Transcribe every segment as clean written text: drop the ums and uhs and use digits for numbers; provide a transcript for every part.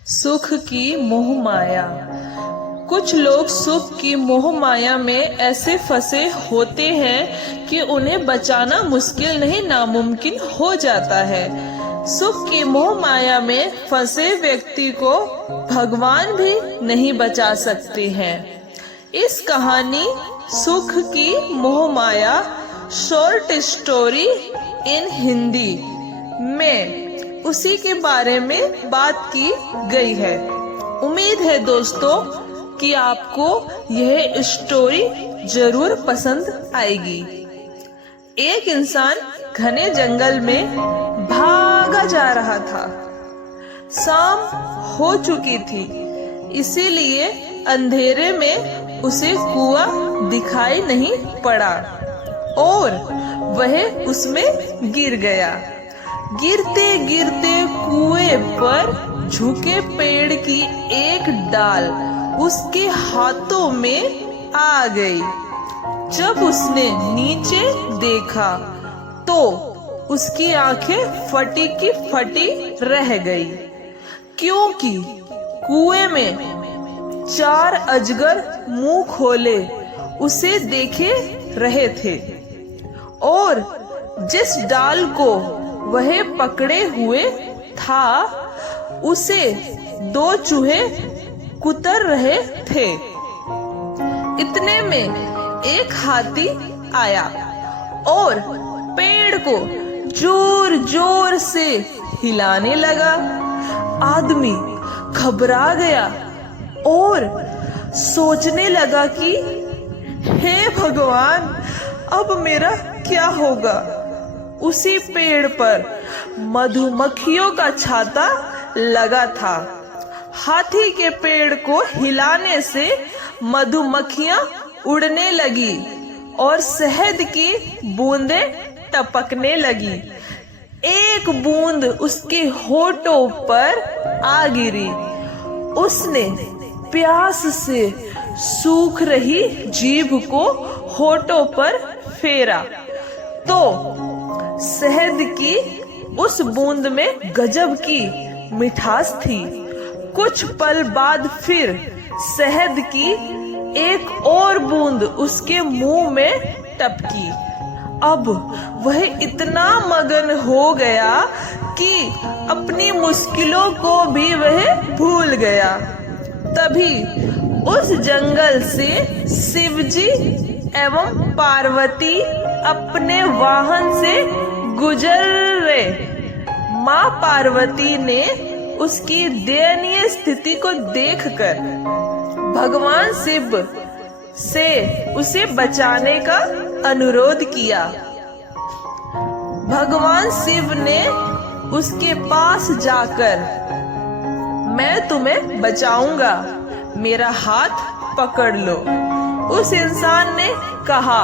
सुख की मोह माया। कुछ लोग सुख की मोह माया में ऐसे फंसे होते हैं कि उन्हें बचाना मुश्किल नहीं नामुमकिन हो जाता है। सुख की मोह माया में फंसे व्यक्ति को भगवान भी नहीं बचा सकते हैं। इस कहानी सुख की मोह माया शॉर्ट स्टोरी इन हिंदी में उसी के बारे में बात की गई है। उम्मीद है दोस्तों कि आपको यह स्टोरी जरूर पसंद आएगी। एक इंसान घने जंगल में भागा जा रहा था। शाम हो चुकी थी, इसीलिए अंधेरे में उसे कुआं दिखाई नहीं पड़ा और वह उसमें गिर गया। गिरते गिरते कुएं पर झुके पेड़ की एक डाल उसके हाथों में आ गई। जब उसने नीचे देखा तो उसकी आंखें फटी की फटी रह गई, क्योंकि कुएं में 4 अजगर मुंह खोले उसे देखे रहे थे और जिस डाल को वह पकड़े हुए था उसे 2 चूहे कुतर रहे थे। इतने में एक हाथी आया और पेड़ को जोर जोर से हिलाने लगा। आदमी घबरा गया और सोचने लगा कि हे भगवान, अब मेरा क्या होगा। उसी पेड़ पर मधुमक्खियों का छाता लगा था। हाथी के पेड़ को हिलाने से मधुमक्खियां उड़ने लगी और शहद की बूंदें टपकने लगी। एक बूंद उसके होठों पर आ गिरी। उसने प्यास से सूख रही जीभ को होठों पर फेरा तो शहद की उस बूंद में गजब की मिठास थी। कुछ पल बाद फिर शहद की एक और बूंद उसके मुंह में टपकी। अब वह इतना मगन हो गया कि अपनी मुश्किलों को भी वह भूल गया। तभी उस जंगल से शिवजी एवं पार्वती अपने वाहन से गुजर रहे। माँ पार्वती ने उसकी दयनीय स्थिति को देखकर भगवान शिव से उसे बचाने का अनुरोध किया। भगवान शिव ने उसके पास जाकर, मैं तुम्हें बचाऊंगा, मेरा हाथ पकड़ लो। उस इंसान ने कहा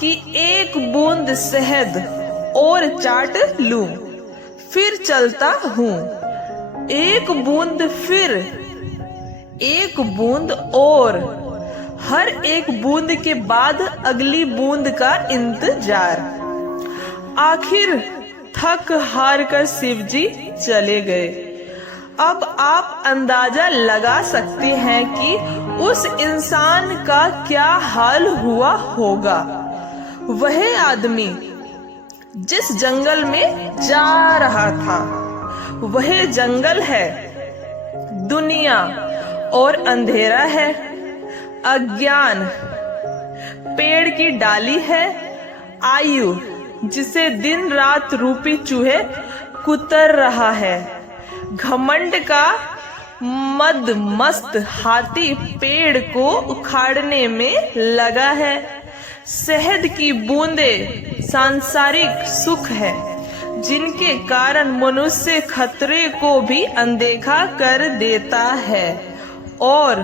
कि एक बूंद शहद और चाट लूं, फिर चलता हूँ। एक बूंद, फिर एक बूंद और हर एक बूंद के बाद अगली बूंद का इंतजार। आखिर थक हार कर शिवजी चले गए। अब आप अंदाजा लगा सकते हैं कि उस इंसान का क्या हाल हुआ होगा। वह आदमी जिस जंगल में जा रहा था वह जंगल है दुनिया और अंधेरा है, अज्ञान पेड़ की डाली है, आयु जिसे दिन रात रूपी चूहे कुतर रहा है, घमंड का मद मस्त हाथी पेड़ को उखाड़ने में लगा है, शहद की बूंदें सांसारिक सुख है जिनके कारण मनुष्य खतरे को भी अनदेखा कर देता है और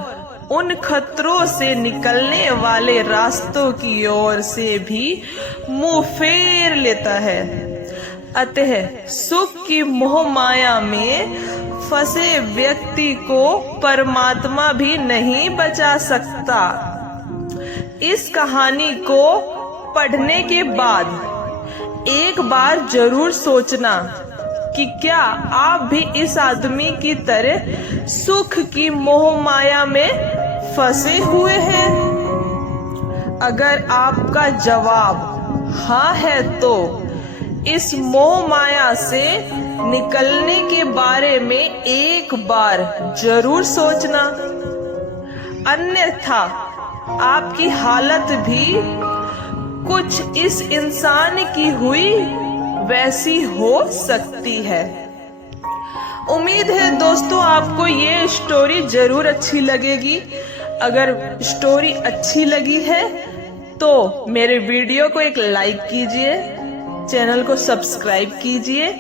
उन खतरों से निकलने वाले रास्तों की ओर से भी मुंह फेर लेता है। अतः सुख की मोह माया में फंसे व्यक्ति को परमात्मा भी नहीं बचा सकता। इस कहानी को पढ़ने के बाद एक बार जरूर सोचना कि क्या आप भी इस आदमी की तरह सुख की मोह माया में फंसे हुए हैं? अगर आपका जवाब हाँ है तो इस मोह माया से निकलने के बारे में एक बार जरूर सोचना, अन्यथा आपकी हालत भी कुछ इस इंसान की हुई वैसी हो सकती है। उम्मीद है दोस्तों आपको ये स्टोरी जरूर अच्छी लगेगी। अगर स्टोरी अच्छी लगी है तो मेरे वीडियो को एक लाइक कीजिए, चैनल को सब्सक्राइब कीजिए,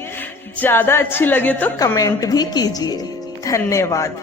ज्यादा अच्छी लगे तो कमेंट भी कीजिए। धन्यवाद।